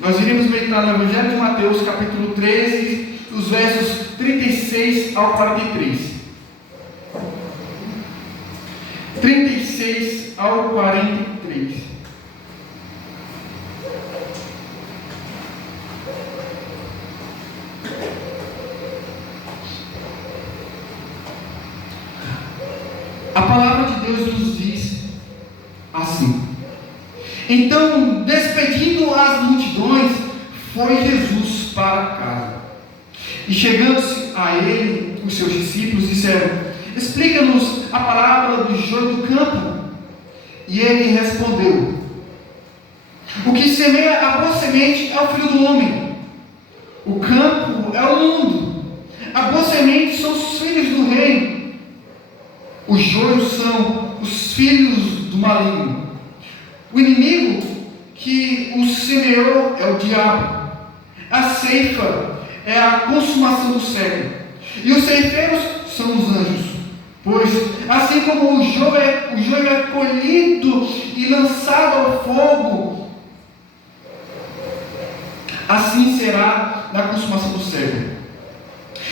Nós iremos meditar no Evangelho de Mateus, capítulo 13, os versos 36 ao 43. 36 ao 43. A palavra de Deus nos diz assim: então, despedindo as multidões, foi Jesus para casa. E chegando-se a ele, os seus discípulos disseram: explica-nos a parábola do joio do campo. E ele respondeu: o que semeia a boa semente é o Filho do Homem. O campo é o mundo. A boa semente são os filhos do reino. Os joios são os filhos do maligno. O inimigo que os semeou é o diabo. A ceifa é a consumação do século. E os ceifeiros são os anjos. Pois, assim como o joio é colhido e lançado ao fogo, assim será na consumação do século.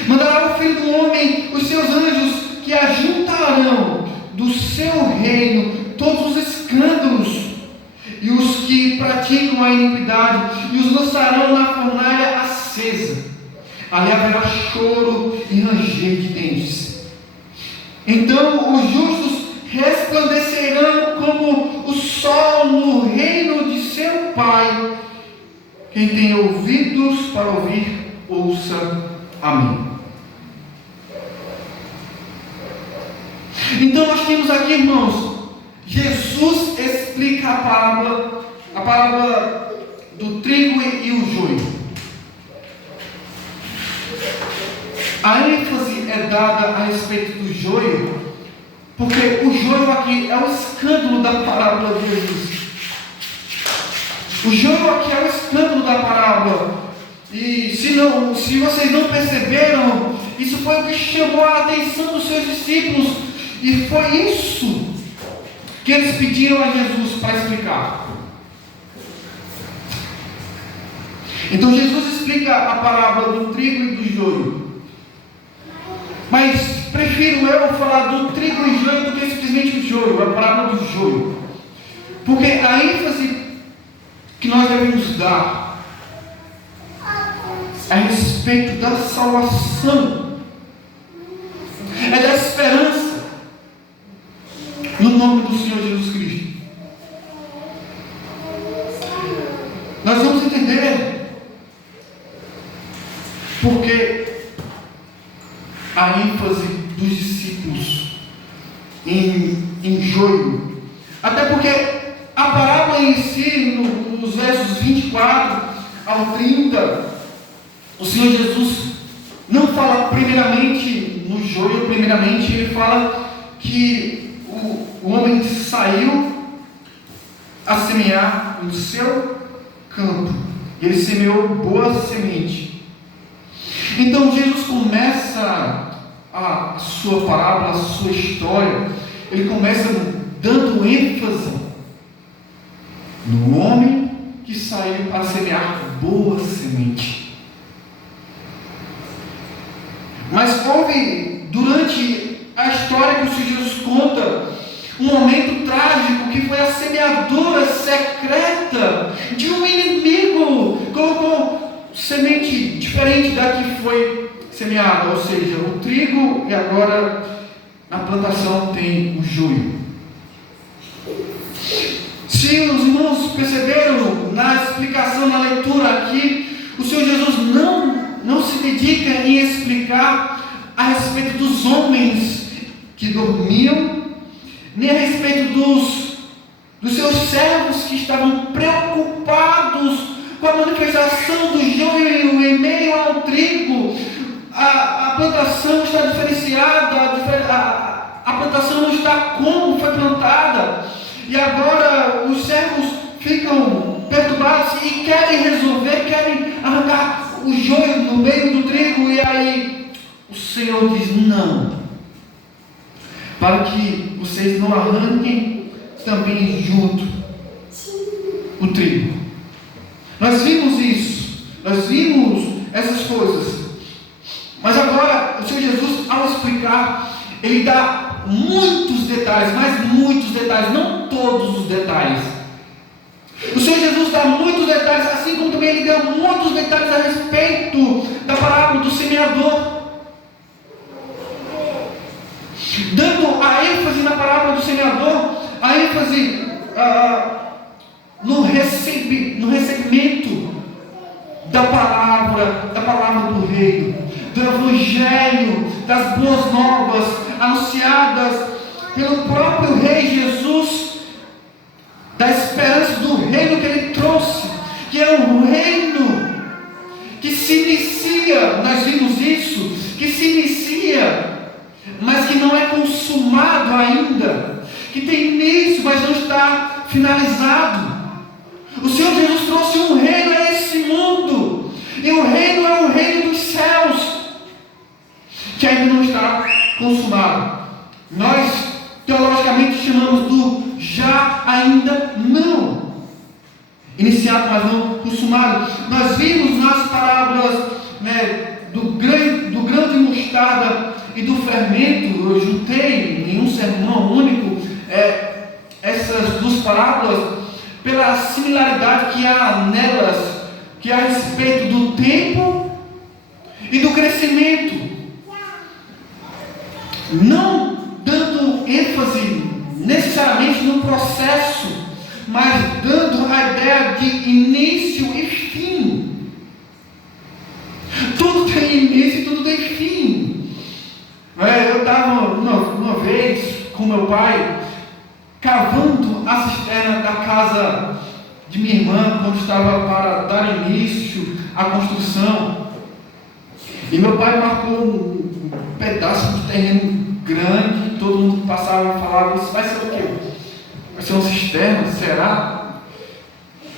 Mandará o Filho do Homem os seus anjos, que ajuntarão do seu reino todos os escândalos e os que praticam a iniquidade, e os lançarão na fornalha acesa. Ali haverá choro e ranger de dentes. Então os justos resplandecerão como o sol no reino de seu Pai. Quem tem ouvidos para ouvir, ouça. Amém. Então nós temos aqui, irmãos, Jesus explica a parábola do trigo e o joio. A ênfase é dada a respeito do joio, porque o joio aqui é o escândalo da parábola de Jesus. O joio aqui é o escândalo da parábola. E se vocês não perceberam, isso foi o que chamou a atenção dos seus discípulos. E foi isso que eles pediram a Jesus para explicar. Então Jesus explica a parábola do trigo e do joio. Mas prefiro eu falar do trigo e joio do que simplesmente o joio, a parábola do joio. Porque a ênfase que nós devemos dar é a respeito da salvação, é da esperança no nome do Senhor Jesus Cristo. Nós vamos entender porque a ênfase dos discípulos em joio. Até porque a parábola em si, nos versos 24 ao 30, o Senhor Jesus não fala primeiramente no joio. Primeiramente ele fala que o homem saiu a semear no seu campo. Ele semeou boa semente. Então Jesus começa a sua parábola, a sua história. Ele começa dando ênfase no homem que saiu a semear boa semente. Mas houve, durante a história que o Senhor Jesus conta, um momento trágico que foi a semeadura secreta de um inimigo. Colocou semente diferente da que foi semeada, ou seja, o trigo, e agora na plantação tem o joio. Se os irmãos perceberam na explicação, na leitura aqui, o Senhor Jesus não se dedica em explicar a respeito dos homens que dormiam, nem a respeito dos seus servos que estavam preocupados com a manifestação do joio em meio ao trigo. A plantação está diferenciada, a plantação não está como foi plantada, e agora os servos ficam perturbados e querem resolver, querem arrancar o joio no meio do trigo, e aí o Senhor diz: não, para que vocês não arranquem também junto o trigo. Nós vimos isso, nós vimos essas coisas. Mas agora, o Senhor Jesus, ao explicar, Ele dá muitos detalhes, mas muitos detalhes, não todos os detalhes. O Senhor Jesus dá muitos detalhes, assim como também Ele deu muitos detalhes a respeito da parábola do semeador. Dando a ênfase na parábola do semeador, a ênfase no recebimento da palavra do reino, do evangelho, das boas novas anunciadas pelo próprio Rei Jesus, da esperança do reino que Ele trouxe, que é um reino que se inicia, nós vimos isso, que se inicia, mas que não é consumado ainda, que tem início, mas não está finalizado. O Senhor Jesus trouxe um reino a esse mundo, e o reino é o reino dos céus, que ainda não está consumado. Nós, teologicamente, chamamos do já, ainda não. Iniciado, mas não consumado. Nós vimos nas parábolas, do grão de mostarda e do fermento. Eu juntei em um sermão único essas duas parábolas pela similaridade que há nelas, que há a respeito do tempo e do crescimento. Não dando ênfase necessariamente no processo, mas dando a ideia de início e fim. Tudo tem início e tudo tem fim. Eu estava uma vez com meu pai cavando a cisterna da casa de minha irmã, quando estava para dar início à construção. E meu pai marcou um pedaço de terreno grande, todo mundo passava e falava: isso vai ser o quê? Vai ser uma cisterna? Será?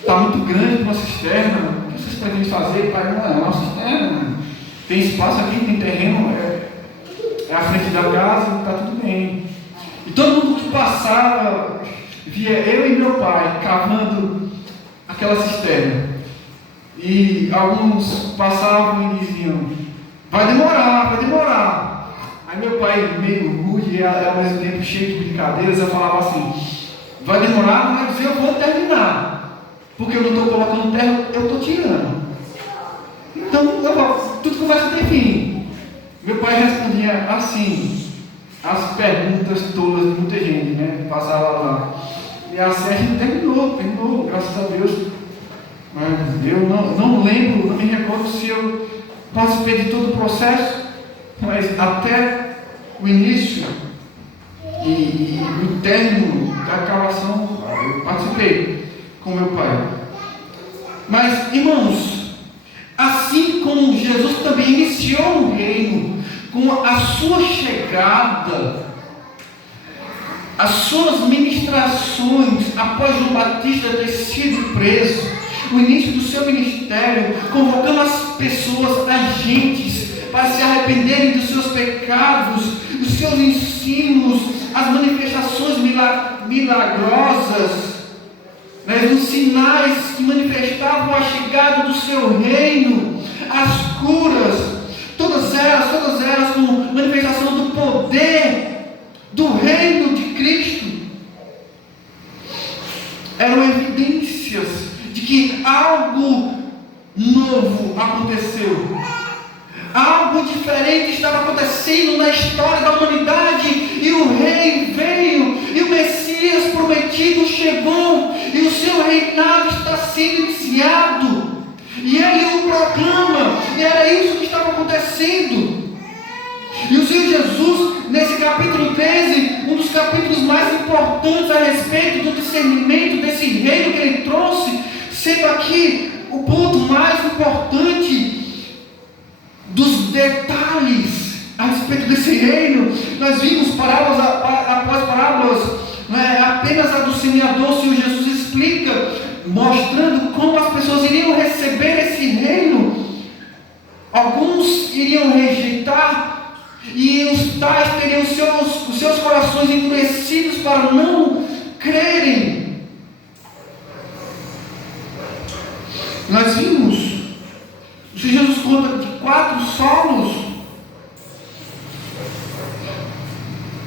Está muito grande para uma cisterna. O que vocês pretendem fazer? Pai, não é uma cisterna. Tem espaço aqui, tem terreno, é a frente da casa, está tudo bem. E todo mundo que passava via eu e meu pai cavando aquela cisterna. E alguns passavam e diziam: vai demorar, vai demorar. Aí meu pai, meio rude e ao mesmo tempo cheio de brincadeiras, eu falava assim: vai demorar, mas eu vou terminar, porque eu não estou colocando terra, eu estou tirando. Então, tudo começa a ter fim. Meu pai respondia assim, as perguntas todas de muita gente, passava lá. E a série terminou, graças a Deus. Mas eu não lembro, não me recordo se eu participei de todo o processo, mas até o início e o término da cavação eu participei com meu pai. Mas, irmãos, assim como Jesus também iniciou o reino com a sua chegada, as suas ministrações após João Batista ter sido preso, o início do seu ministério, convocando as pessoas, as gentes, para se arrependerem dos seus pecados, dos seus ensinos, as manifestações milagrosas, os sinais que manifestavam a chegada do seu reino, as curas, todas elas como manifestação do poder do reino de Cristo, eram evidências de que algo novo aconteceu. Algo diferente estava acontecendo na história da humanidade, e o rei veio, e o Messias prometido chegou, e o seu reinado está sendo iniciado, e ele o proclama, e era isso que estava acontecendo. E o Senhor Jesus, nesse capítulo 13, um dos capítulos mais importantes a respeito do discernimento desse reino que ele trouxe, sendo aqui o ponto mais importante dos detalhes a respeito desse reino. Nós vimos parábolas após parábolas, apenas a do semeador. O Senhor Jesus explica, mostrando como as pessoas iriam receber esse reino. Alguns iriam rejeitar, e os tais teriam os seus corações endurecidos para não crerem. Nós vimos, o Senhor Jesus conta de 4 solos.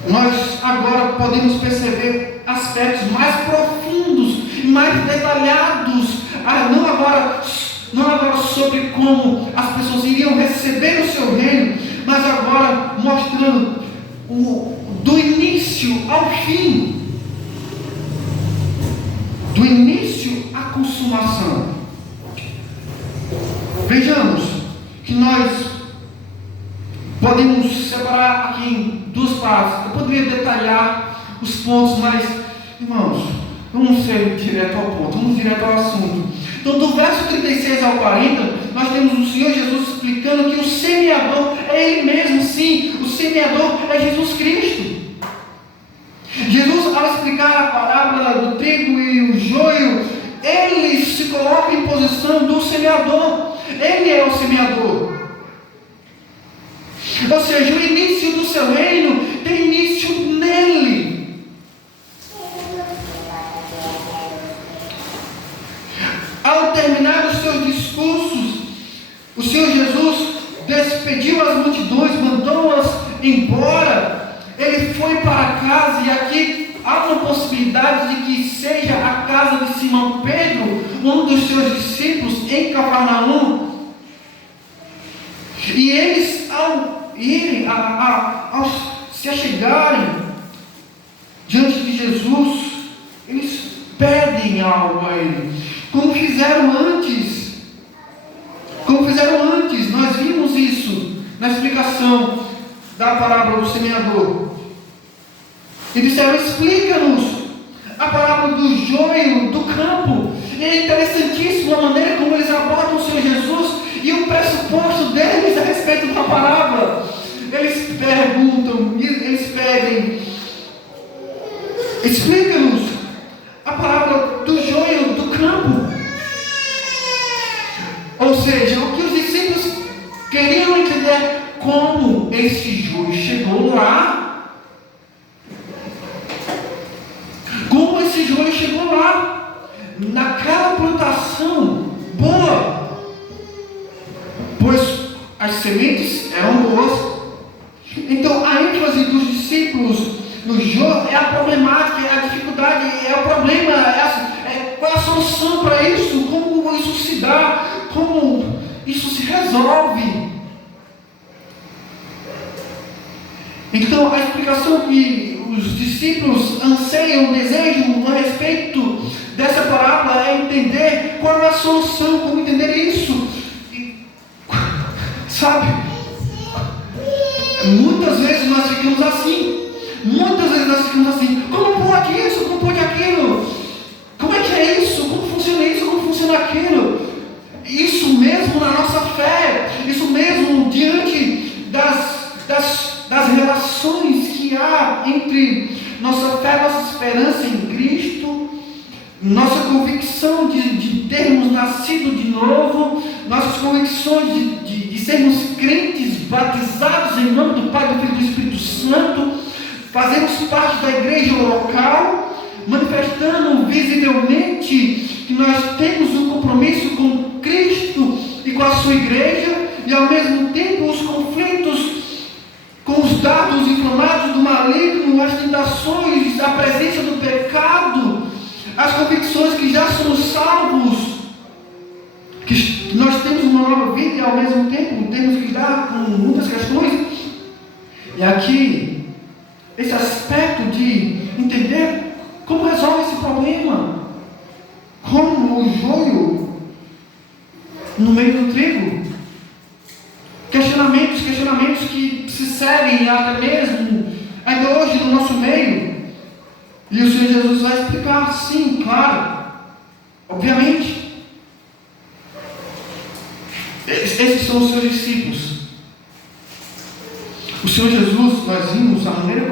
Nós agora podemos perceber aspectos mais profundos e mais detalhados, não agora sobre como as pessoas iriam receber o seu reino, mas agora mostrando do início ao fim, do início à consumação. Vejamos que nós podemos separar aqui em 2 partes. Eu poderia detalhar os pontos, mas, irmãos, vamos ser direto ao ponto, vamos direto ao assunto. Então, do verso 36 ao 40, nós temos o Senhor Jesus explicando que o semeador é Ele mesmo, sim, o semeador é Jesus Cristo. Jesus, ao explicar a parábola do trigo e o joio, Ele se coloca em posição do semeador. Ele é o semeador. Ou seja, o início do seu reino tem início nele. Ao terminar os seus discursos, o Senhor Jesus despediu as multidões, mandou-as embora. Ele foi para casa, e aqui há uma possibilidade de que seja a casa de Simão Pedro, um dos seus discípulos, em Cafarnaum. E eles, ao se achegarem diante de Jesus, eles pedem algo a Ele, como fizeram antes. Nós vimos isso na explicação da parábola do semeador. E disseram: explica-nos a parábola do joio do campo. E é interessantíssimo a maneira como eles abordam o Senhor Jesus e o pressuposto deles a respeito da parábola. Eles perguntam, eles pedem: explica-nos a parábola do joio do campo. Ou seja, o que os discípulos queriam entender, como esse joio chegou lá. Como esse joio chegou lá, naquela plantação boa, pois as sementes eram boas. Então, a ênfase dos discípulos no joio é a problemática, é a dificuldade, é o problema, qual é a solução para isso, como isso se dá, como isso se resolve. Então, a explicação que os discípulos anseiam, desejam a respeito dessa parábola é entender qual é a solução, como entender isso. Sabe? Muitas vezes nós ficamos assim. Como pode isso? Como pode aquilo? Como é que é isso? Como funciona isso? Como funciona aquilo? Isso mesmo na nossa fé. Isso mesmo diante das relações que há entre nossa fé, nossa esperança em Cristo, nossa convicção de termos nascido de novo, nossas convicções de sermos crentes batizados em nome do Pai, do Filho e do Espírito Santo, fazemos parte da igreja local, manifestando visivelmente que nós temos um compromisso com Cristo e com a sua igreja, e ao mesmo tempo os conflitos com os dardos inflamados do maligno, as tentações, a presença do pecado, as convicções que já somos salvos, que nós temos uma nova vida e ao mesmo tempo temos que lidar com muitas questões. E aqui, esse aspecto de entender como resolve esse problema, como o joio no meio do trigo. Questionamentos que se seguem até mesmo ainda hoje no nosso meio. E o Senhor Jesus vai explicar, sim, claro, obviamente. Esses são os seus discípulos. O Senhor Jesus, nós vimos a maneira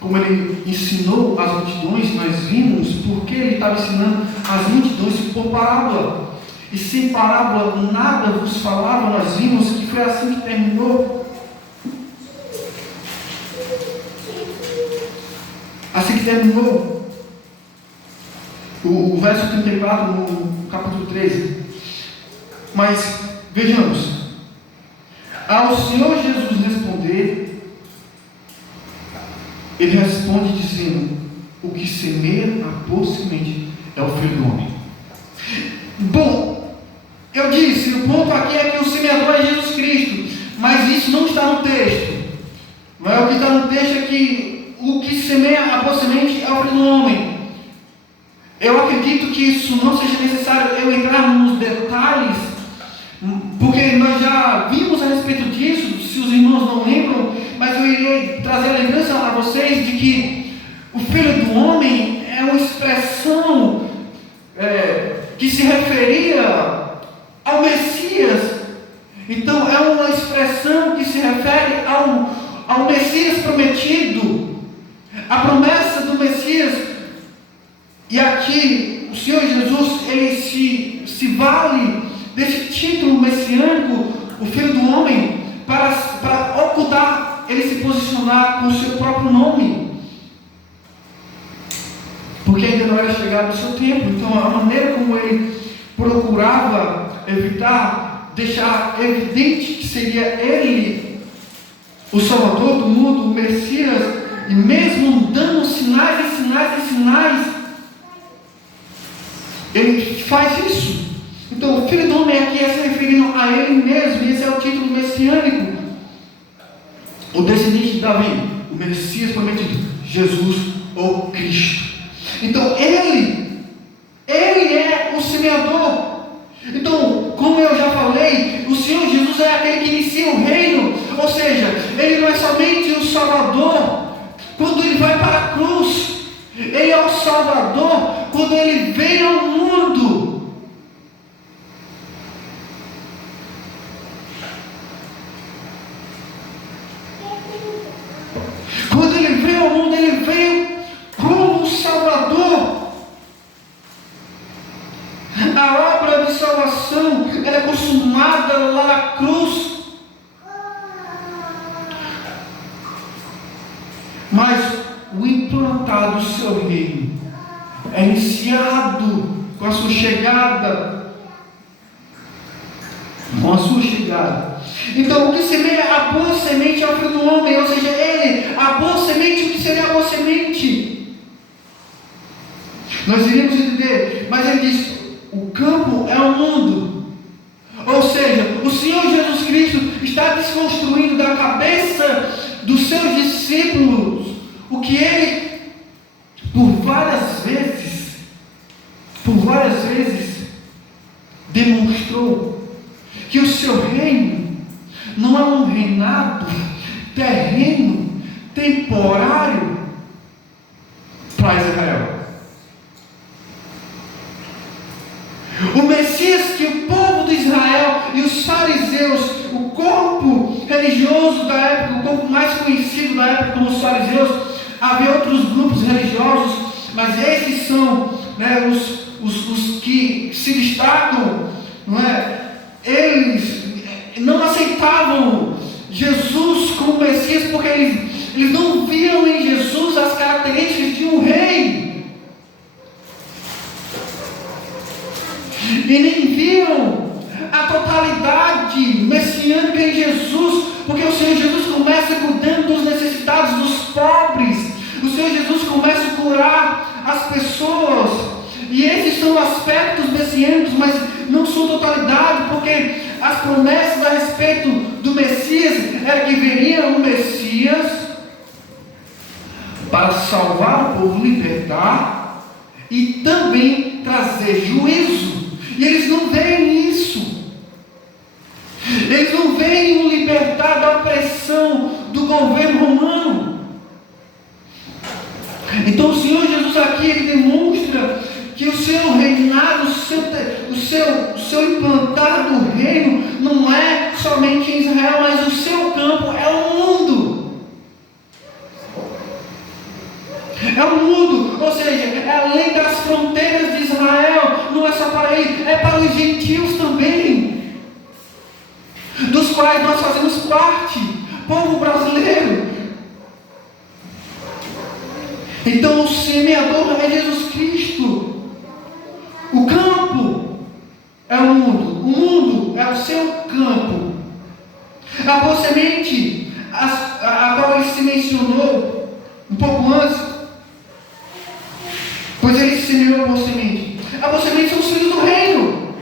como ele ensinou as multidões, nós vimos porque ele estava ensinando as multidões por parábola. E sem parábola nada vos falava, nós vimos que foi assim que terminou. Assim que terminou o verso 34 Mas vejamos, ao Senhor Jesus responder, ele responde dizendo: o que semeia a boa semente é o Filho do Homem. Bom, eu disse, o ponto aqui é que o semeador é Jesus Cristo, mas isso não está no texto. Não é? O que está no texto é que o que semeia a boa semente é o Filho do Homem. Eu acredito que isso não seja necessário eu entrar nos detalhes, porque nós já vimos a respeito disso, se os irmãos não lembram, mas eu irei trazer a lembrança a vocês de que o Filho do Homem é uma expressão que se referia ao Messias. Então é uma expressão que se refere ao Messias prometido, a promessa do Messias. E aqui o Senhor Jesus, ele se vale desse título messiânico, o Filho do Homem, para ocultar, ele se posicionar com o seu próprio nome, porque ainda não era chegado o seu tempo. Então a maneira como ele procurava evitar, deixar evidente que seria ele o Salvador do mundo, o Messias, e mesmo dando sinais e sinais e sinais, ele faz isso. Então o Filho do Homem aqui é se referindo a ele mesmo, e esse é o título messiânico, o descendente de Davi, o Messias prometido, Jesus ou Cristo. Então ele é o semeador. Então, como eu já falei, o Senhor Jesus é aquele que inicia o reino, ou seja, ele não é somente o Salvador quando ele vai para a cruz, ele é o Salvador quando ele vem ao mundo. Quando ele veio ao mundo, ele veio como Salvador. A obra de salvação, ela é consumada lá na cruz. Mas o implantar do seu reino é iniciado com a sua chegada. Com a sua chegada. Então, o que semeia a boa semente é o Filho do Homem, ou seja, ele, a boa semente, o que seria a boa semente? Nós iríamos entender, mas ele diz: o campo é o mundo. Ou seja, o Senhor Jesus Cristo está desconstruindo da cabeça dos seus discípulos o que ele, por várias vezes, demonstrou: que o seu reino não é um reinado terreno, temporário para Israel. O Messias que o povo de Israel e os fariseus, o corpo religioso da época, o corpo mais conhecido da época como os fariseus, havia outros grupos religiosos, mas esses são, né, os que se destacam, não é? Eles não aceitavam Jesus como Messias, porque eles não viam em Jesus as características de um rei, e nem viam a totalidade messiânica em Jesus, porque o Senhor Jesus começa cuidando dos necessitados, dos pobres. O Senhor Jesus começa a curar as pessoas, e esses são aspectos messiânicos, mas não são totalidade, porque as promessas a respeito do Messias era que viria um Messias para salvar o povo, libertar e também trazer juízo. E eles não veem isso. Eles não veem o libertar da opressão do governo romano. Então o Senhor Jesus aqui, ele demonstra que o seu reinado, o seu implantar do reino não é somente em Israel, mas o seu campo é o mundo. É o mundo, ou seja, é além das fronteiras de Israel, não é só para ele, é para os gentios também, dos quais nós fazemos parte, povo brasileiro. Então o semeador é Jesus Cristo. O campo é o mundo é o seu campo. A boa semente, a qual ele se mencionou um pouco antes, pois ele semeou a boa semente. A boa semente são os filhos do reino.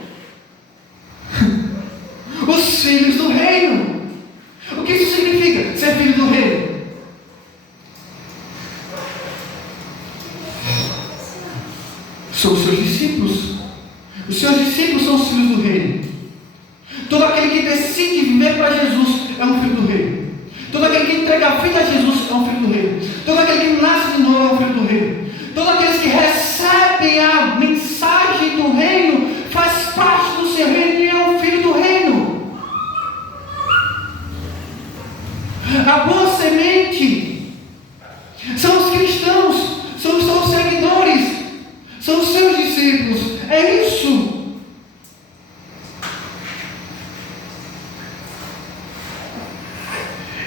Os filhos do reino. O que isso significa? Ser filho do reino. São os seus discípulos. Os seus discípulos são os filhos do reino. Todo aquele que decide viver para Jesus é um filho do reino. Todo aquele que entrega a vida a Jesus é um filho do reino. Todo aquele que nasce de novo é um filho do reino. Todos aqueles que recebem a mensagem do reino faz parte do seu reino e é um filho do reino. A boa semente são os cristãos, são os seus seguidores, são os seus discípulos. É isso.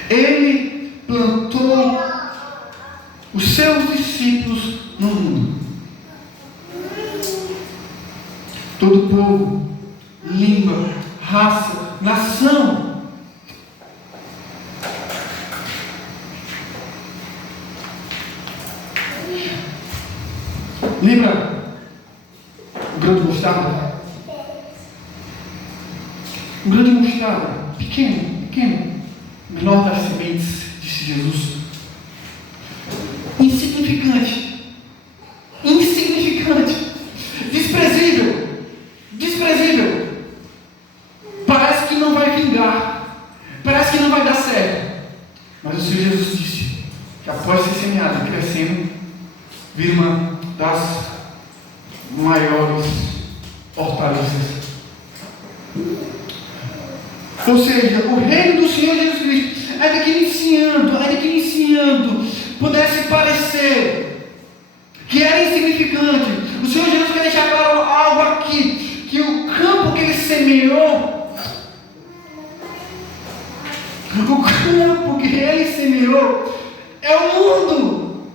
Ele plantou os seus discípulos no mundo. Todo povo, língua, raça, nação. Lembra o grão de mostarda? Um grão de mostarda, pequeno, menor das sementes, disse Jesus. Insignificante, desprezível. Parece que não vai vingar, parece que não vai dar certo. Mas o Senhor Jesus disse que após ser semeado e crescendo, vira uma das maiores hortaliças. Ou seja, o reino do Senhor Jesus Cristo, ainda que iniciando, pudesse parecer que era insignificante. O Senhor Jesus quer deixar claro algo aqui, que o campo que ele semeou, é o mundo.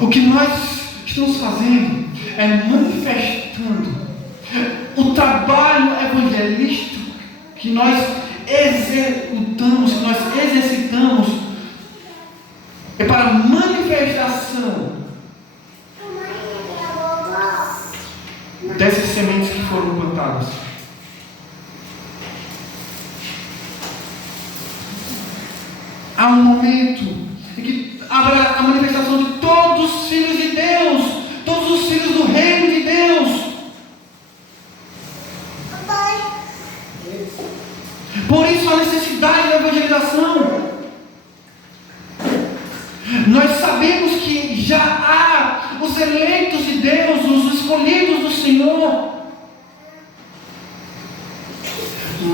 O que nós estamos fazendo é manifestando o trabalho evangelístico que nós executamos, que nós exercitamos, é para manifestação dessas sementes que foram plantadas. Há um momento em que haverá a manifestação de todos os filhos de Deus, todos os filhos do reino de Deus. Por isso a necessidade da evangelização. Nós sabemos que já há os eleitos de Deus, os escolhidos do Senhor,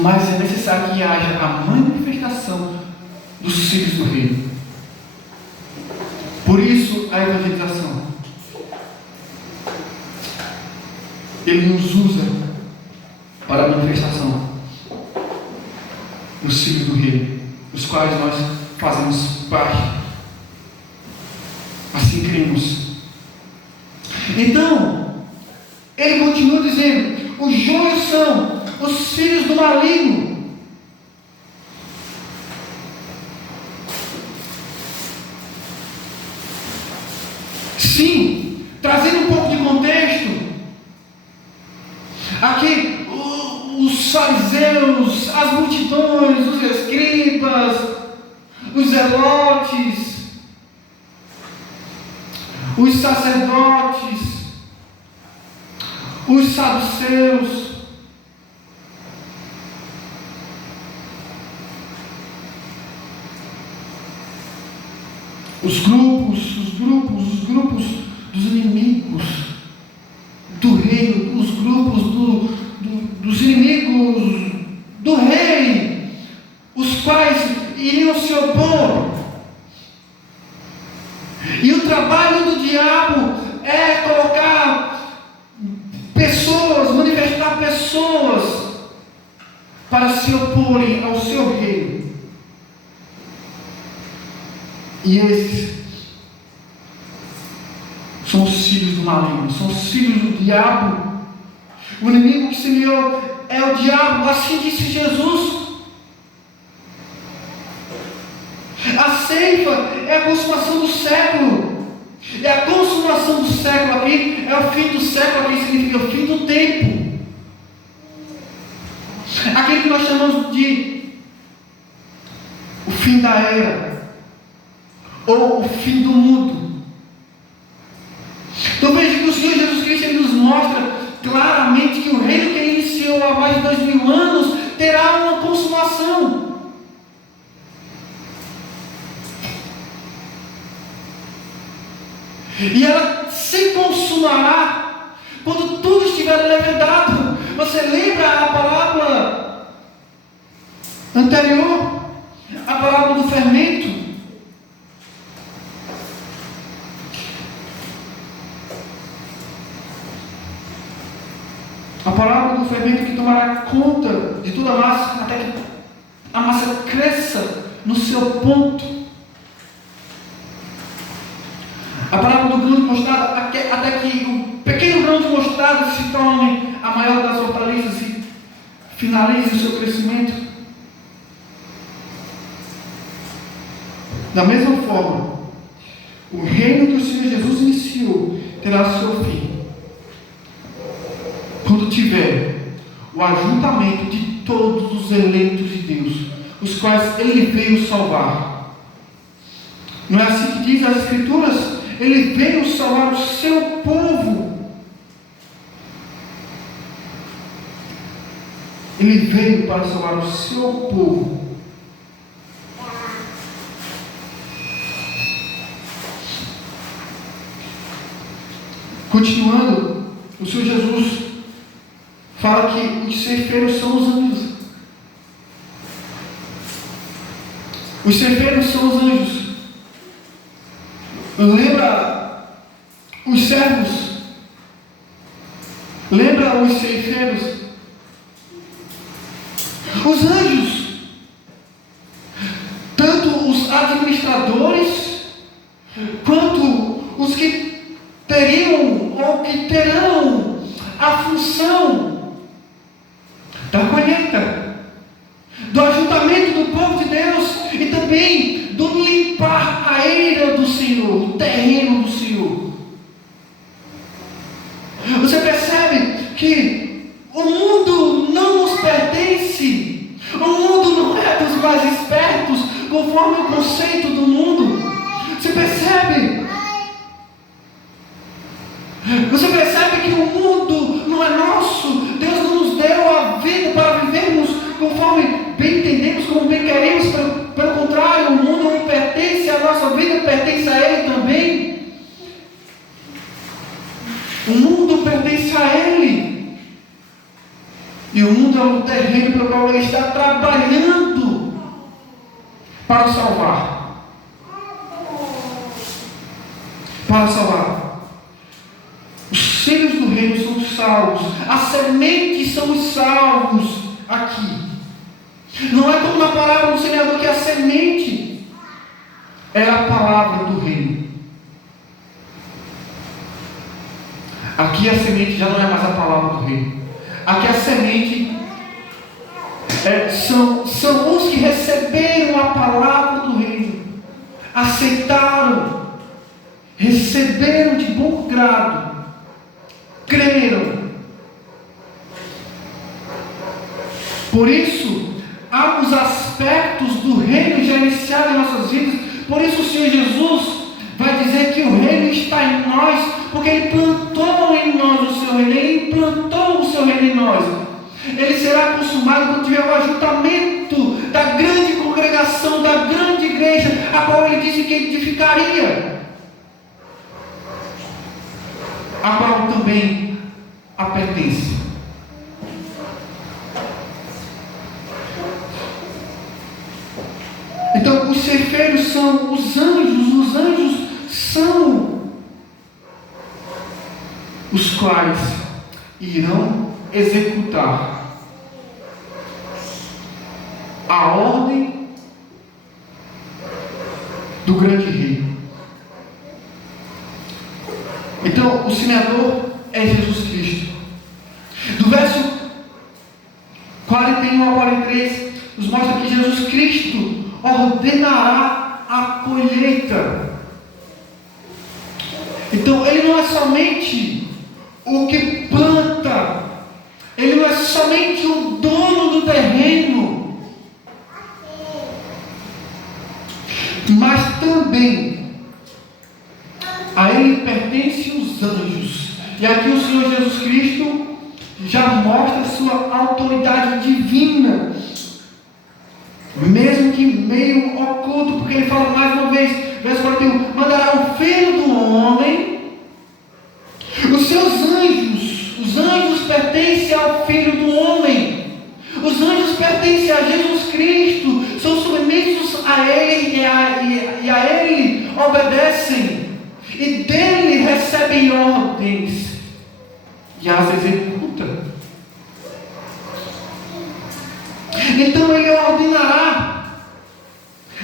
mas é necessário que haja a manifestação dos filhos do reino. Por isso a evangelização. Ele nos usa para a manifestação dos filhos do reino, dos quais nós fazemos parte. Assim cremos. Então, ele continua dizendo: os joios são os filhos do maligno. Sim, trazendo um pouco de contexto, aqui os fariseus, as multidões, os escribas, os zelotes, os sacerdotes, os saduceus, os grupos dos inimigos do reino, os grupos dos inimigos do rei, os quais iriam se opor. E o trabalho do diabo é colocar pessoas, manifestar pessoas para se oporem ao seu reino. E esses são os filhos do maligno, são os filhos do diabo. O inimigo que semeou é o diabo, assim disse Jesus. A ceifa é a consumação do século. E a consumação do século aqui é o fim do século, aqui significa o fim do tempo. Aquilo que nós chamamos de o fim da era, ou o fim do mundo. Então veja que o Senhor Jesus Cristo ele nos mostra claramente que o reino que ele iniciou há mais de 2000 anos terá uma consumação. E ela se consumará quando tudo estiver levedado. Você lembra a parábola anterior? A parábola do fermento? A parábola do fermento que tomará conta de toda a massa até que a massa cresça no seu ponto. A parábola do grão de mostarda, até que o pequeno grão de mostarda se torne a maior das hortaliças e finalize o seu crescimento. Da mesma forma, o reino que o Senhor Jesus iniciou terá seu fim quando tiver o ajuntamento de todos os eleitos de Deus, os quais Ele veio salvar. Não é assim que diz as Escrituras? Ele veio salvar o seu povo. Ele veio para salvar o seu povo. Continuando, o Senhor Jesus fala que os ceifeiros são os anjos. Os ceifeiros são os anjos. Lembra os servos? Lembra os ceifeiros? Os anjos, tanto os administradores, quanto os que teriam ou que terão a função da colheita, do ajuntamento do povo de Deus e também do limpar a eira do Senhor, o terreno do Senhor. Você percebe que o mundo não nos pertence, o mundo não é dos mais espertos, conforme o conceito do mundo. Você percebe? Você percebe que o mundo não é nosso, Deus não nos deu a vida para vivermos conforme bem entendemos, como bem queremos. Pelo contrário, o mundo não pertence, a nossa vida pertence a Ele também. O mundo pertence a Ele. E o mundo é o terreno pelo qual Ele está trabalhando para salvar. Para salvar. Os filhos do reino são os salvos. As sementes são os salvos aqui. Não é como na parábola do semeador, que a semente é a palavra do reino. Aqui a semente já não é mais a palavra do reino. Aqui a semente são os que receberam a palavra do reino, aceitaram, receberam de bom grado, creram. Por isso, há os aspectos do reino já iniciados em nossas vidas. Por isso o Senhor Jesus vai dizer que o reino está em nós, porque Ele plantou em nós o seu reino, Ele implantou o seu reino em nós. Ele será consumado quando tiver o ajuntamento da grande congregação, da grande igreja, a qual Ele disse que edificaria, a qual também a pertence. Então, os ceifeiros são os anjos são os quais irão executar a ordem do grande rei. Então, o semeador é Jesus Cristo. Do verso 41 ao 43, nos mostra que Jesus Cristo ordenará a colheita. Então, Ele não é somente o que planta, Ele não é somente o dono do terreno, mas também a Ele pertencem os anjos. E aqui o Senhor Jesus Cristo já mostra a sua autoridade divina, mesmo que meio oculto, porque Ele fala mais uma vez, verso 41, mandará o Filho do Homem, os seus anjos. Os anjos pertencem ao Filho do Homem, os anjos pertencem a Jesus Cristo, são submissos a Ele e a Ele obedecem, e dele recebem ordens e as executa. Então Ele ordenará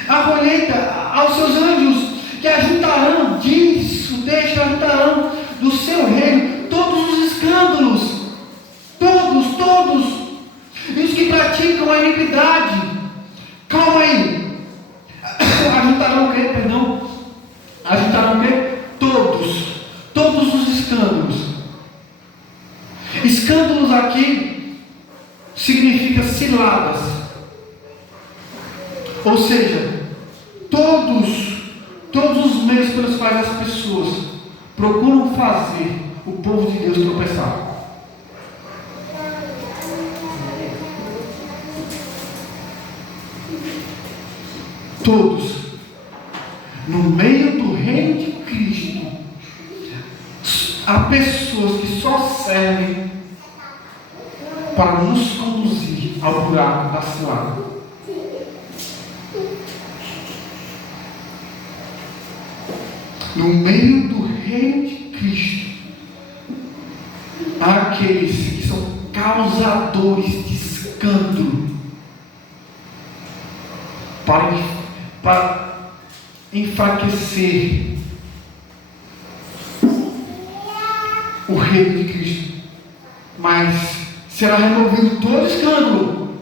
a colheita aos seus anjos, que ajuntarão, diz o texto, ajuntarão do seu reino todos os escândalos, todos, e os que praticam a iniquidade. Calma aí. Ajuntarão o quê? Perdão. Ajuntarão o quê? Todos os escândalos. Escândalos aqui significa ciladas. Ou seja, todos os meios pelos quais as pessoas procuram fazer o povo de Deus tropeçar. Todos. No meio do reino de Cristo, há pessoas que só servem para nos conduzir ao buraco da cilada. No meio do reino de Cristo, há aqueles que são causadores de escândalo para enfraquecer o reino de Cristo. Mas será removido todo escândalo,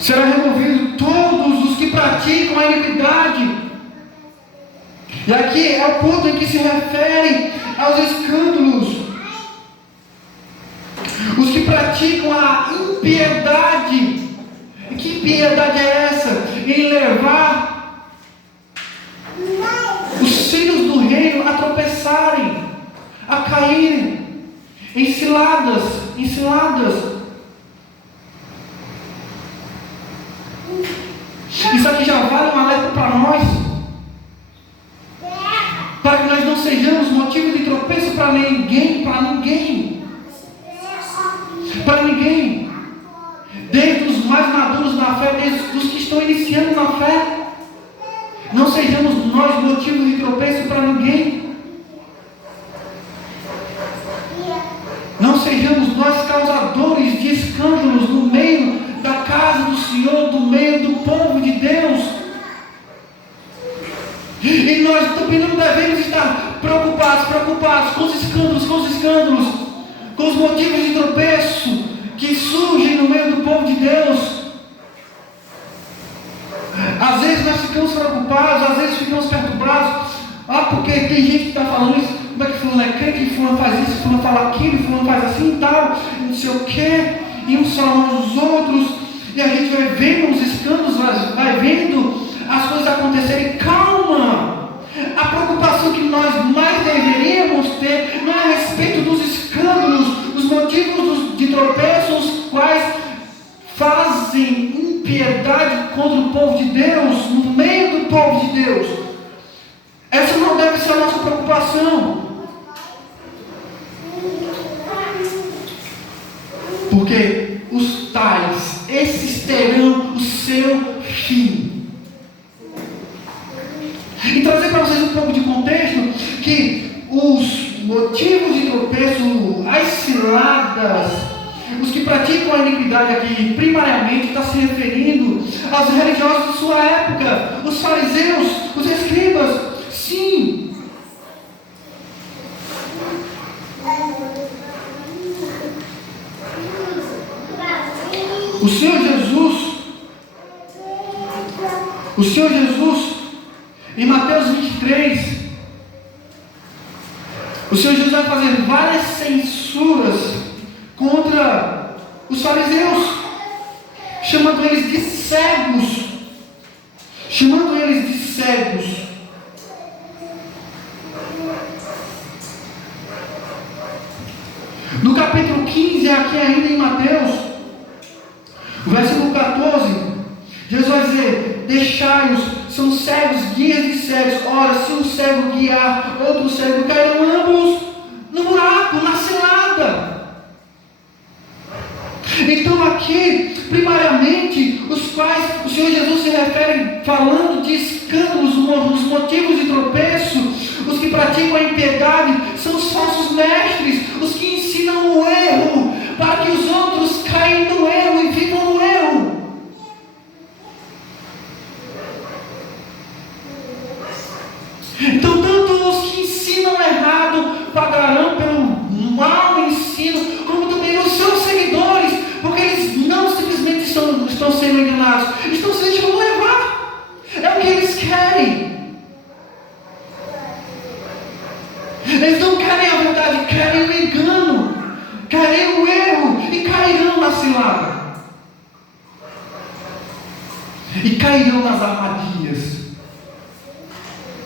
será removido todos os que praticam a iniquidade. E aqui é o ponto em que se refere aos escândalos, os que praticam a impiedade. E que impiedade é essa? Em levar os filhos do reino a tropeçarem, a caírem em ciladas. Isso aqui já vale um alerta para nós, para que nós não sejamos motivo de tropeço para ninguém, desde os mais maduros na fé, desde os que estão iniciando na fé. Não sejamos nós motivo de tropeço para ninguém. Não sejamos nós causadores de escândalos no meio da casa do Senhor, no meio do povo de Deus. E nós também não devemos estar preocupados com os escândalos, com os motivos de tropeço que surgem no meio do povo de Deus. Às vezes nós ficamos preocupados, às vezes ficamos perturbados. Porque tem gente que está falando isso, como é que fulano é crente, fulano faz isso, fulano fala aquilo, fulano faz assim e tal, não sei o quê, e uns falam uns dos outros, e a gente vai vendo os escândalos, vai vendo as coisas acontecerem. Calma! A preocupação que nós mais deveríamos ter não é a respeito dos escândalos, os motivos de tropeço, os quais fazem impiedade contra o povo de Deus, no meio do povo de Deus. Essa não deve ser a nossa preocupação. Porque os tais, esses terão o seu fim. E trazer para vocês um pouco de contexto, que os motivos de tropeço, as ciladas, os que praticam a iniquidade aqui, primariamente está se referindo aos religiosos de sua época, os fariseus, os escribas. Sim, O Senhor Jesus, em Mateus 23, o Senhor Jesus vai fazer várias censuras contra os fariseus, chamando eles de cegos. No capítulo 15, aqui ainda em Mateus, versículo 14, Jesus vai dizer: deixai-os, são cegos, guias de cegos. Ora, se um cego guiar outro cego, cairão ambos no buraco, na cilada. Então aqui, primariamente, os quais o Senhor Jesus se refere falando de escândalos, os motivos de tropeço, os que praticam a impiedade, são os falsos mestres, os que ensinam o erro, para que os outros caiam no erro e vivam no erro. Então, tanto os que ensinam errado pagarão pelo mau ensino, como também os seus seguidores, porque eles não simplesmente estão sendo enganados, estão se deixando levar. É o que eles querem. Eles não querem a verdade, querem o engano, querem o erro e cairão na cilada. E cairão nas armadilhas.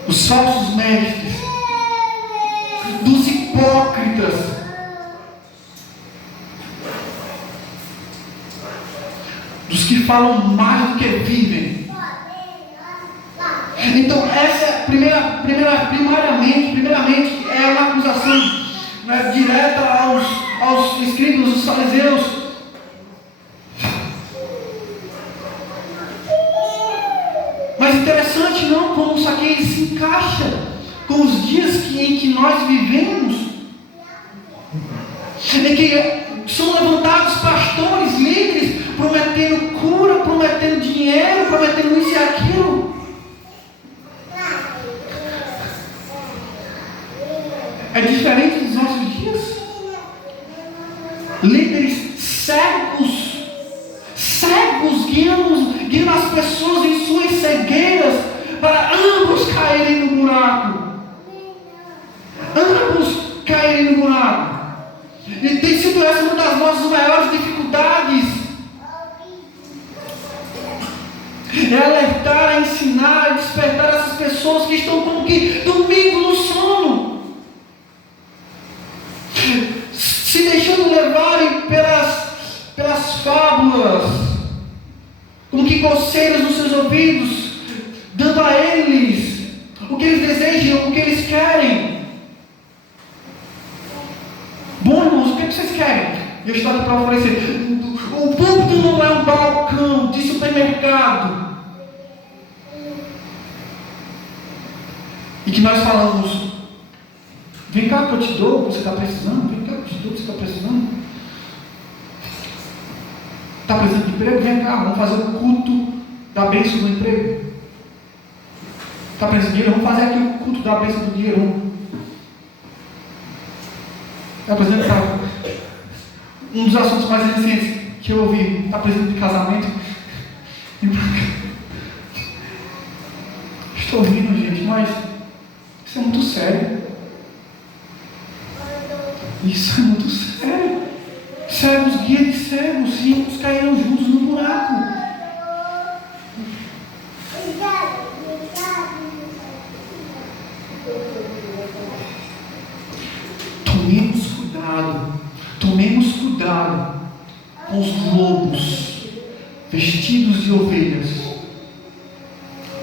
Os falsos mestres, dos hipócritas, dos que falam mais do que vivem. Então essa primeiramente é uma acusação, né, direta aos escribas, os fariseus. Mas interessante não como isso aqui se encaixa com os dias em que nós vivemos, em que são levantados pastores, líderes, prometendo cura, prometendo dinheiro, prometendo isso e aquilo. É diferente dos nossos dias. Líderes cegos guiando as pessoas em suas cegueiras, para ambos caírem no buraco. E tem sido essa uma das nossas maiores dificuldades. É alertar, ensinar, despertar essas pessoas que estão como que dormindo no sono, se deixando levarem pelas fábulas, como que coceiras nos seus ouvidos, dando a eles o que eles desejam, o que eles querem. Bom, irmãos, o que vocês querem? Eu estou aqui para oferecer. O púlpito não é um balcão de supermercado. E que nós falamos: vem cá que eu te dou o que você está precisando. Vem cá que eu te dou o que você está precisando. Está precisando de emprego? Vem cá, vamos fazer o culto da bênção do emprego. Está precisando de dinheiro? Vamos fazer aqui o culto da bênção do dinheiro. Está precisando de um dos assuntos mais recentes que eu ouvi. Está precisando de casamento? Estou ouvindo, gente, mas isso é muito sério. Isso é muito sério. Cegos, guia de cegos, e uns caíram juntos no buraco. Tomemos cuidado com os lobos vestidos de ovelhas.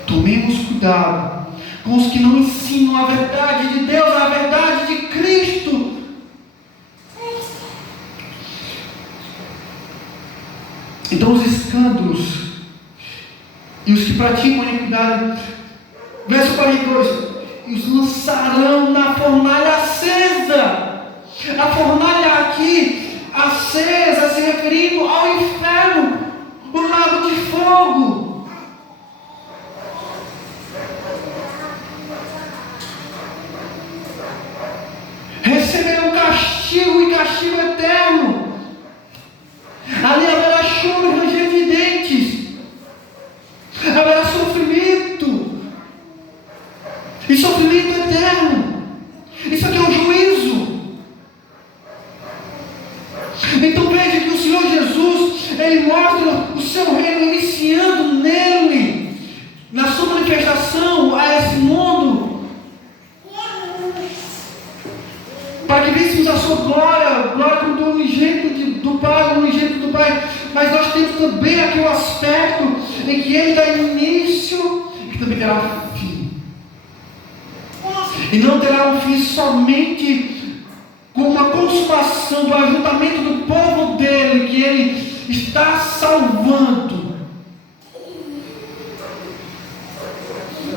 Tomemos cuidado com os que não ensinam a verdade de Deus, a verdade de Cristo. Então os escândalos e os que praticam a iniquidade, verso 42, os lançarão na fornalha acesa. A fornalha aqui acesa, se referindo ao inferno, o lago de fogo. Receberão castigo e castigo eterno. Ali haverá choro e reino iniciando nele, na sua manifestação a esse mundo, para que víssemos a sua glória como do unigênito do Pai, mas nós temos também aqui o aspecto em que ele dá início e que também terá fim. E não terá um fim somente com uma consumação do ajuntamento do povo dele, que ele está salvando,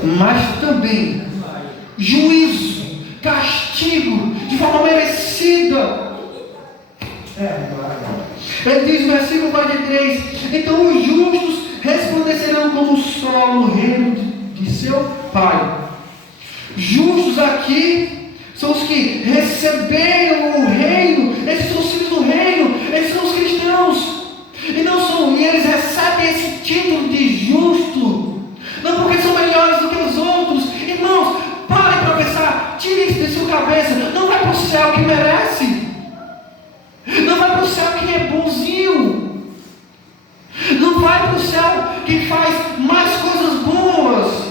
mas também juízo, castigo, de forma merecida. Ele diz no versículo 43: então os justos resplandecerão como o sol no reino de seu Pai. Justos aqui são os que receberam o reino, esses são os filhos do reino, esses são os cristãos. E eles recebem esse título de justo, não porque são melhores do que os outros. Irmãos, parem para pensar, tirem isso de sua cabeça. Não vai para o céu quem merece, não vai para o céu quem é bonzinho, não vai para o céu quem faz mais coisas boas.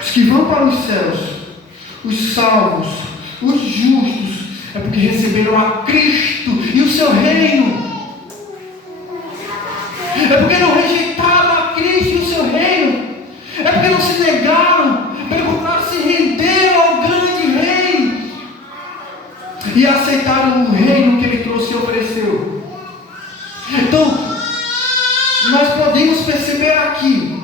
Os que vão para os céus, os salvos, os justos, é porque receberam a Cristo e o seu reino. É porque não rejeitaram a Cristo e o seu reino. É porque não se negaram, pelo contrário, se renderam ao grande rei e aceitaram o reino que ele trouxe e ofereceu. Então, nós podemos perceber aqui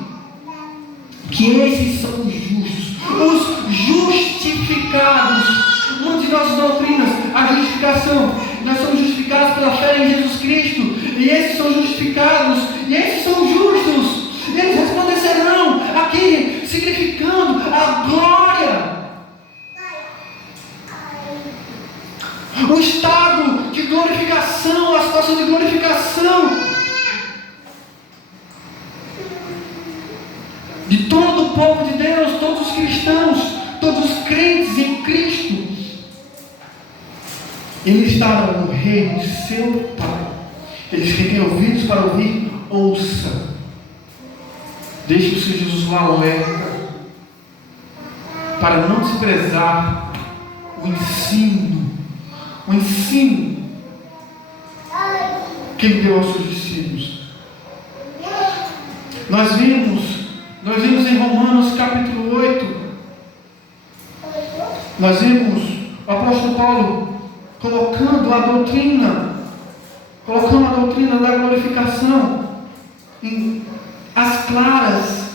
que esses são os justos, os justificados. Uma de nossas doutrinas, a justificação. Nós somos justificados pela fé em Jesus Cristo, e esses são justificados, e esses são justos, e eles resplandecerão aqui, significando a glória, o estado de glorificação, a situação de glorificação de todo o povo de Deus, todos os cristãos, todos os crentes em Cristo. Eles estarão no reino de seu Pai. Eles que têm ouvidos para ouvir, ouça. Deixe o Senhor Jesus o alerta para não desprezar o ensino que ele deu aos seus discípulos. Nós vimos em Romanos capítulo 8, nós vimos o apóstolo Paulo colocando a doutrina da glorificação às claras.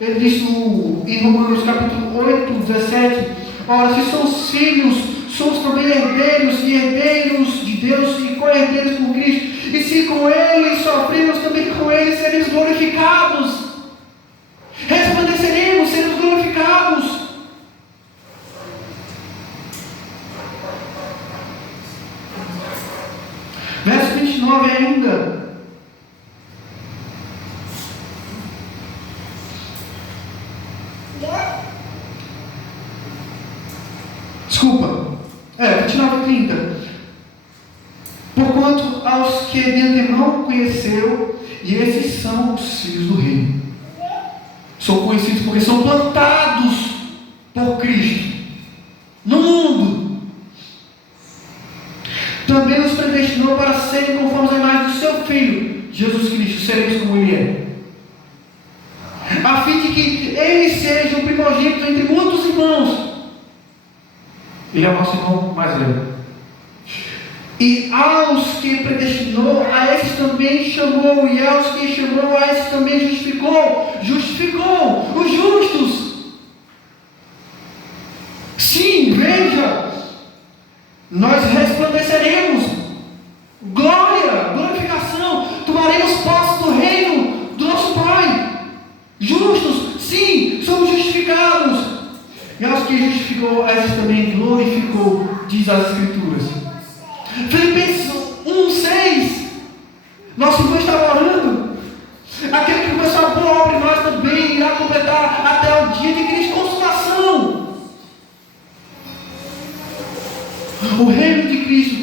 Ele diz em Romanos capítulo 8, 17: ora, se somos filhos, somos também herdeiros, e herdeiros de Deus e co-herdeiros com Cristo, e se com Ele sofremos, também com Ele seremos glorificados, resplandeceremos, seremos glorificados. Verso 29 ainda. Desculpa. 29 e 30. Porquanto aos que de antemão conheceu, e esses são os filhos do reino. São conhecidos porque são plantados por Cristo no mundo. Também os predestinou para serem conforme a imagem do seu Filho, Jesus Cristo, seremos como Ele é, a fim de que Ele seja o primogênito entre muitos irmãos. Ele é o nosso irmão mais velho. E aos que predestinou, a esses também chamou, e aos que chamou, a esses também justificou os justos. Sim, veja, nós resplandeceremos, glorificação, tomaremos posse do reino do nosso Pai. Justos, sim, somos justificados. E aos que justificou, a esses também glorificou, diz as Escrituras. Filipenses 1:6, nosso irmão estava orando, aquele que começou a boa obra em nós também irá completar até o dia de Cristo, consumação. O reino de Cristo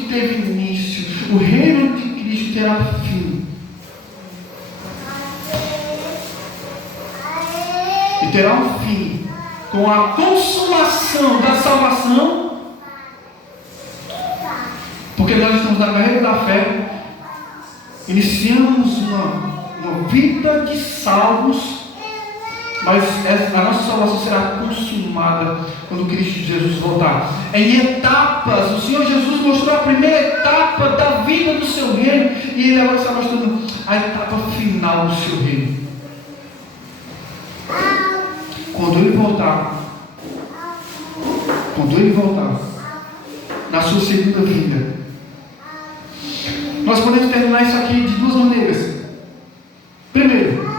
fim, com a consumação da salvação, porque nós estamos na carreira da fé, iniciamos uma vida de salvos, mas a nossa salvação será consumada quando Cristo Jesus voltar. Em etapas, o Senhor Jesus mostrou a primeira etapa da vida do seu reino, e Ele agora está mostrando a etapa final do seu reino. Quando Ele voltar, na sua segunda vinda, nós podemos terminar isso aqui de duas maneiras. Primeiro,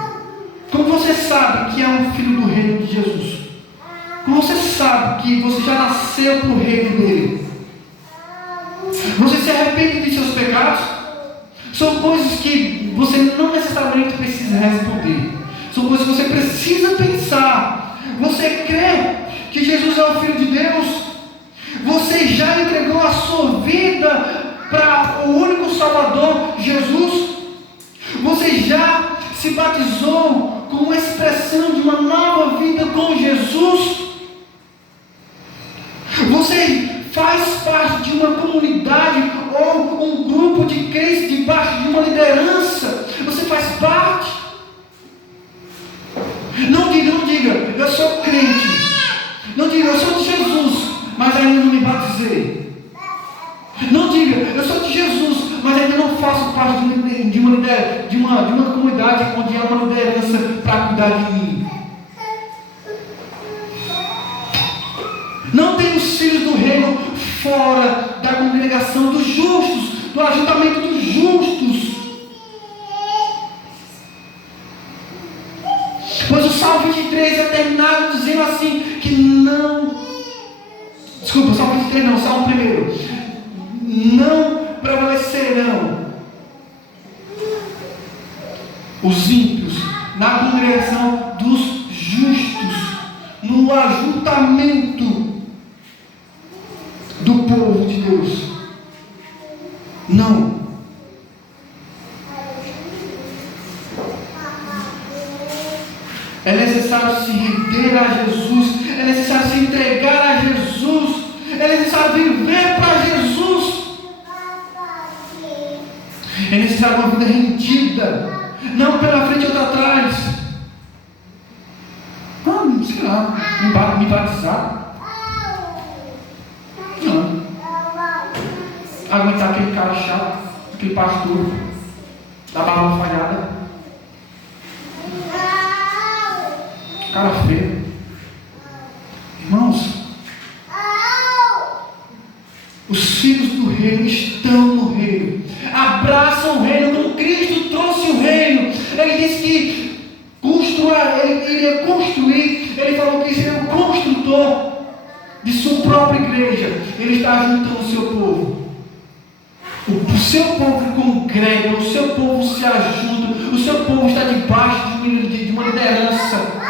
como você sabe que é um filho do reino de Jesus? Como você sabe que você já nasceu para o reino dele? Você se arrepende de seus pecados? São coisas que você não necessariamente precisa responder. São coisas que você precisa pensar. Você crê que Jesus é o Filho de Deus? Você já entregou a sua vida para o único Salvador, Jesus? Você já se batizou como expressão de uma nova vida com Jesus? Você faz parte de uma comunidade ou um grupo de crentes debaixo de uma liderança? Você faz parte? Não diga, eu sou crente. Não diga, eu sou de Jesus, mas ainda não me batizei. Não diga, eu sou de Jesus, mas ainda não faço parte de uma comunidade onde há uma liderança para cuidar de mim. Não tem os filhos do reino fora da congregação dos justos, do ajuntamento dos justos. Pois o Salmo 23 é terminado dizendo assim, que não... Desculpa, o Salmo 23 não, o Salmo 1. Não prevalecerão os ímpios na congregação dos justos, no ajuntamento do povo de Deus. Não. É necessário se render a Jesus, é necessário se entregar a Jesus, é necessário viver para Jesus. É necessário uma vida rendida, não pela frente ou atrás. Não, sei lá, me batizar. Não. Aguentar aquele cara chato, aquele pastor da barba falhada, cara feio. Irmãos, os filhos do reino estão no reino, abraçam o reino como Cristo trouxe o reino. Ele disse que ele iria construir, ele falou que ele seria o construtor de sua própria igreja. Ele está juntando o seu povo. O seu povo congrega, o seu povo se ajuda, o seu povo está debaixo de uma liderança.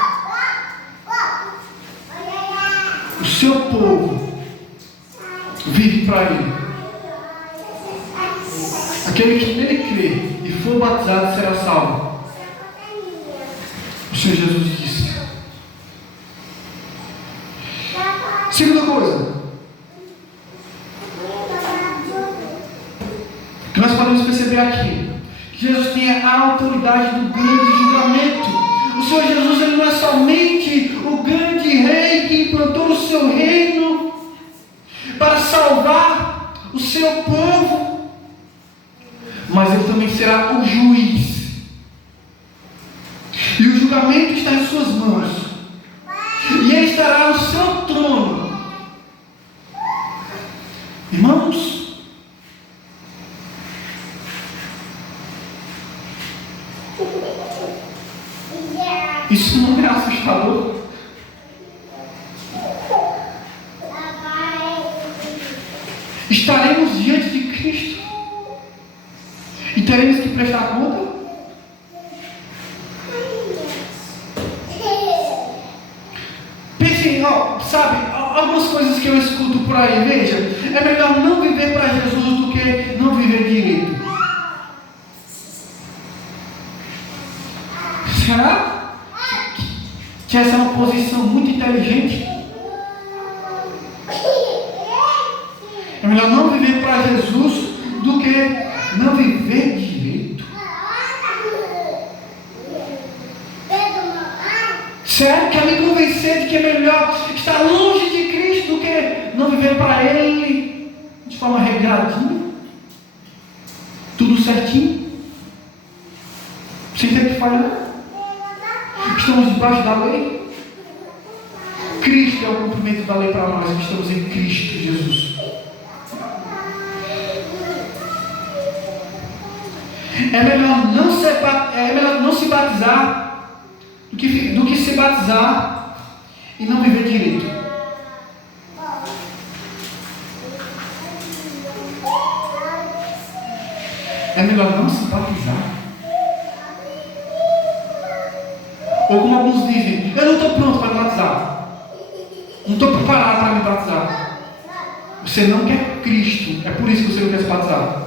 O seu povo vive para Ele. Aquele que nele crê e for batizado será salvo. O Senhor Jesus disse. Segunda coisa que nós podemos perceber aqui, que Jesus tem a autoridade do grande julgamento. O Senhor Jesus, ele não é somente o grande rei que implantou o seu reino para salvar o seu povo, mas ele também será o juiz. E o julgamento está em suas mãos. E ele estará no seu trono. Irmãos, isso não é assustador? Estaremos diante de Cristo e teremos que prestar conta? Pensem, sabe, algumas coisas que eu escuto por aí. Veja, é melhor não viver para Jesus do que não viver direito. Será? que essa é uma posição muito inteligente. É melhor não viver para Jesus do que não viver direito. Sério, quer me convencer de que é melhor estar longe de Cristo do que não viver para Ele de forma regradinha, tudo certinho, sem ter que falhar? Estamos debaixo da lei. Cristo é o cumprimento da lei para nós, que estamos em Cristo Jesus. É melhor não se batizar do que se batizar e não viver direito. É melhor não se batizar. Ou como alguns dizem, eu não estou pronto para me batizar. Não estou preparado para me batizar. Você não quer Cristo, é por isso que você não quer se batizar.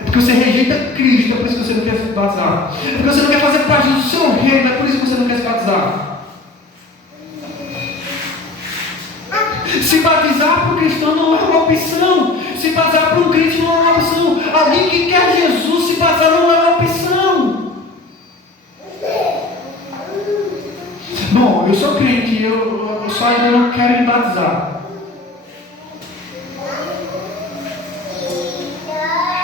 É porque você rejeita Cristo, é por isso que você não quer se batizar. É porque você não quer fazer parte do seu reino, é por isso que você não quer se batizar. Se batizar para o cristão não é uma opção. Se batizar para um crente não é uma opção. Alguém que quer Jesus, se batizar não é uma opção. Bom, eu sou crente, eu só ainda não quero me batizar.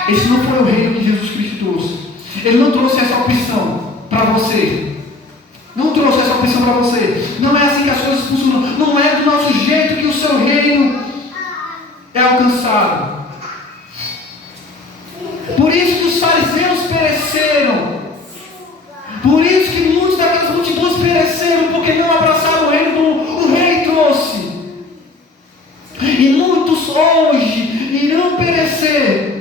Esse não foi o reino que Jesus Cristo trouxe. Ele não trouxe essa opção para você. Não trouxe essa opção para você. Não é assim que as coisas funcionam. Não é do nosso jeito que o seu reino é alcançado. Por isso que os fariseus pereceram. Por isso que muitas daquelas multidões pereceram, porque não abraçaram o reino como o rei trouxe. E muitos hoje irão perecer.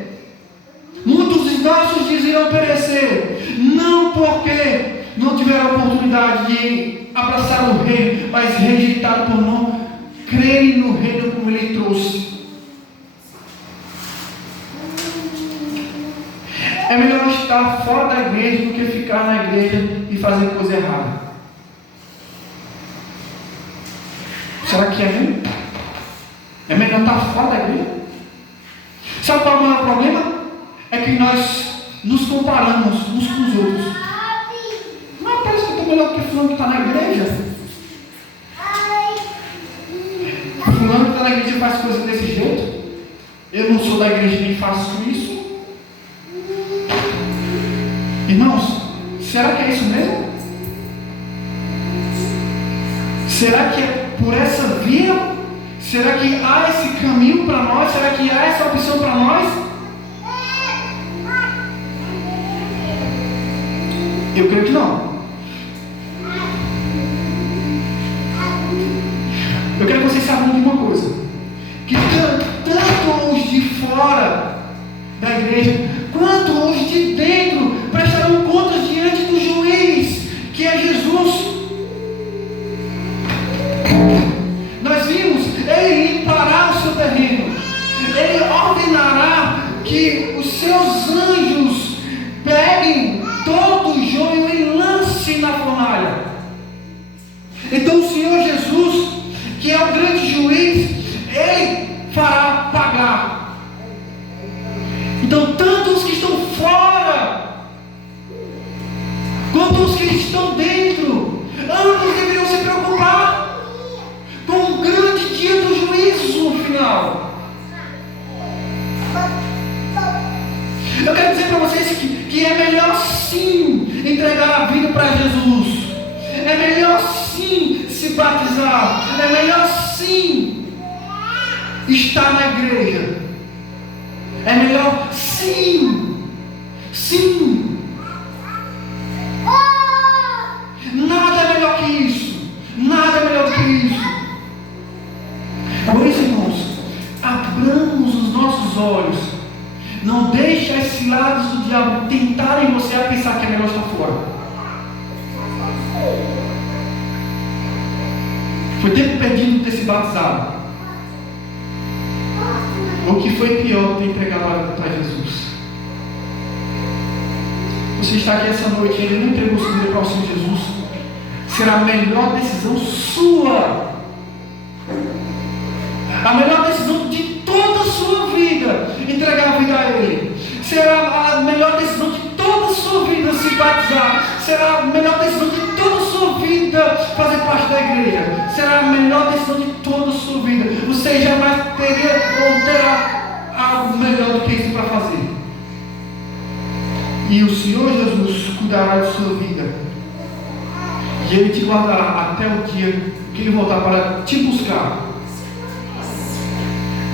Muitos dos nossos dias irão perecer. Não porque não tiveram a oportunidade de abraçar o reino, mas rejeitaram por não crerem no reino como ele trouxe. É melhor estar fora da igreja do que ficar na igreja e fazer coisa errada. Será que é mesmo? É melhor estar fora da igreja? Sabe qual é o maior problema? É que nós nos comparamos uns com os outros. Mas parece que eu estou melhor do que fulano que está na igreja. Fulano que está na igreja faz coisas desse jeito. Eu não sou da igreja nem faço isso. Irmãos, será que é isso mesmo? Será que é por essa via? Será que há esse caminho para nós? Será que há essa opção para nós? Eu creio que não. Eu quero que vocês saibam de uma coisa. Que tanto os de fora da igreja, quanto os de dentro, prestarão contas diante do juiz, que é Jesus. Nós vimos, ele limpará o seu terreno. Ele ordenará que os seus anjos peguem todo o joio e lancem na fornalha. Então o Senhor Jesus, que é o grande juiz, ele fará pagar. Então tanto os que estão fora quanto os que estão dentro, ambos deveriam se preocupar com o grande dia do juízo final. Eu quero dizer para vocês que é melhor sim entregar a vida para Jesus. É melhor sim se batizar. É melhor sim estar na igreja. É melhor sim. Sim. Nada é melhor que isso. Nada é melhor que isso. Por isso, irmãos, abramos os nossos olhos. Não deixe as ciladas do diabo tentarem você a pensar que é melhor estar fora. Foi tempo perdido ter se batizado. O que foi pior ter entregado a vida para Jesus. Você está aqui essa noite e ainda não entregou sua vida para o Senhor Jesus. será a melhor decisão sua. A melhor decisão de toda a sua vida, entregar a vida a Ele. Será a melhor decisão de toda a sua vida se batizar. Será a melhor decisão de toda a sua vida fazer parte da igreja. Será a melhor decisão de toda a sua vida. Você jamais teria ou terá algo melhor do que isso para fazer. E o Senhor Jesus cuidará de sua vida. E Ele te guardará até o dia que Ele voltar para te buscar.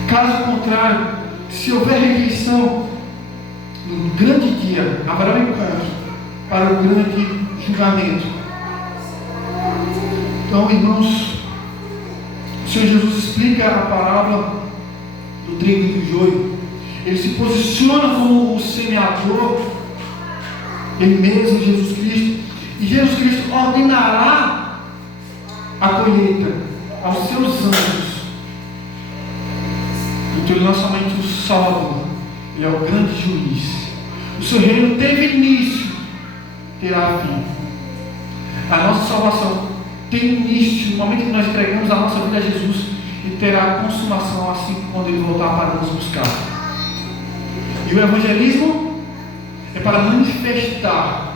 Caso contrário, se houver rejeição, no grande dia haverá um encontro para o grande julgamento. Então, irmãos, o Senhor Jesus explica a parábola do trigo e do joio. Ele se posiciona como o semeador, Ele mesmo, Jesus Cristo. E Jesus Cristo ordenará a colheita aos seus anjos. Então Ele não é somente o Salvador, Ele é o grande juiz. O seu reino teve início, terá fim. A nossa salvação tem início no momento que nós entregamos a nossa vida a Jesus, e terá consumação assim quando Ele voltar para nos buscar. E o evangelismo é para manifestar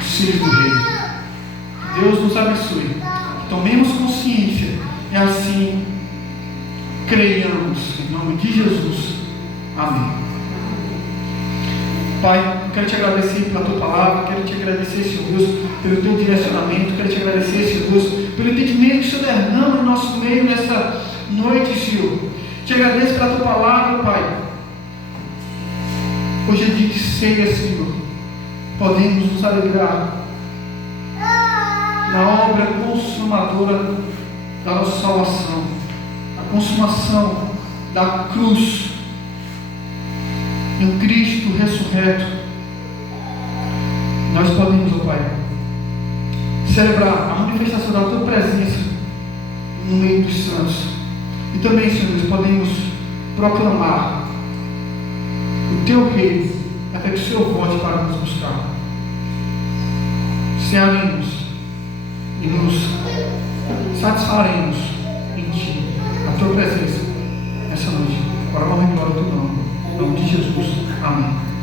os filhos do reino. Deus nos abençoe. Que tomemos consciência e assim creiamos em nome de Jesus. Amém. Pai, eu quero te agradecer pela tua palavra, quero te agradecer, Senhor Deus, pelo teu direcionamento, quero te agradecer, Senhor Deus, pelo entendimento que o Senhor derrama no nosso meio nessa noite, Senhor. Te agradeço pela tua palavra, Pai. Hoje é dia de ceia, Senhor. Podemos nos alegrar na obra consumadora da nossa salvação, a consumação da cruz em Cristo ressurreto. Nós podemos, ó Pai, celebrar a manifestação da tua presença no meio dos santos. E também, Senhor, nós podemos proclamar o teu reino até que o Senhor volte para nos buscar. Cearemos e nos satisfaremos em Ti, a Tua presença, nessa noite. Para a honra e glória do teu nome. Em nome de Jesus. Amém.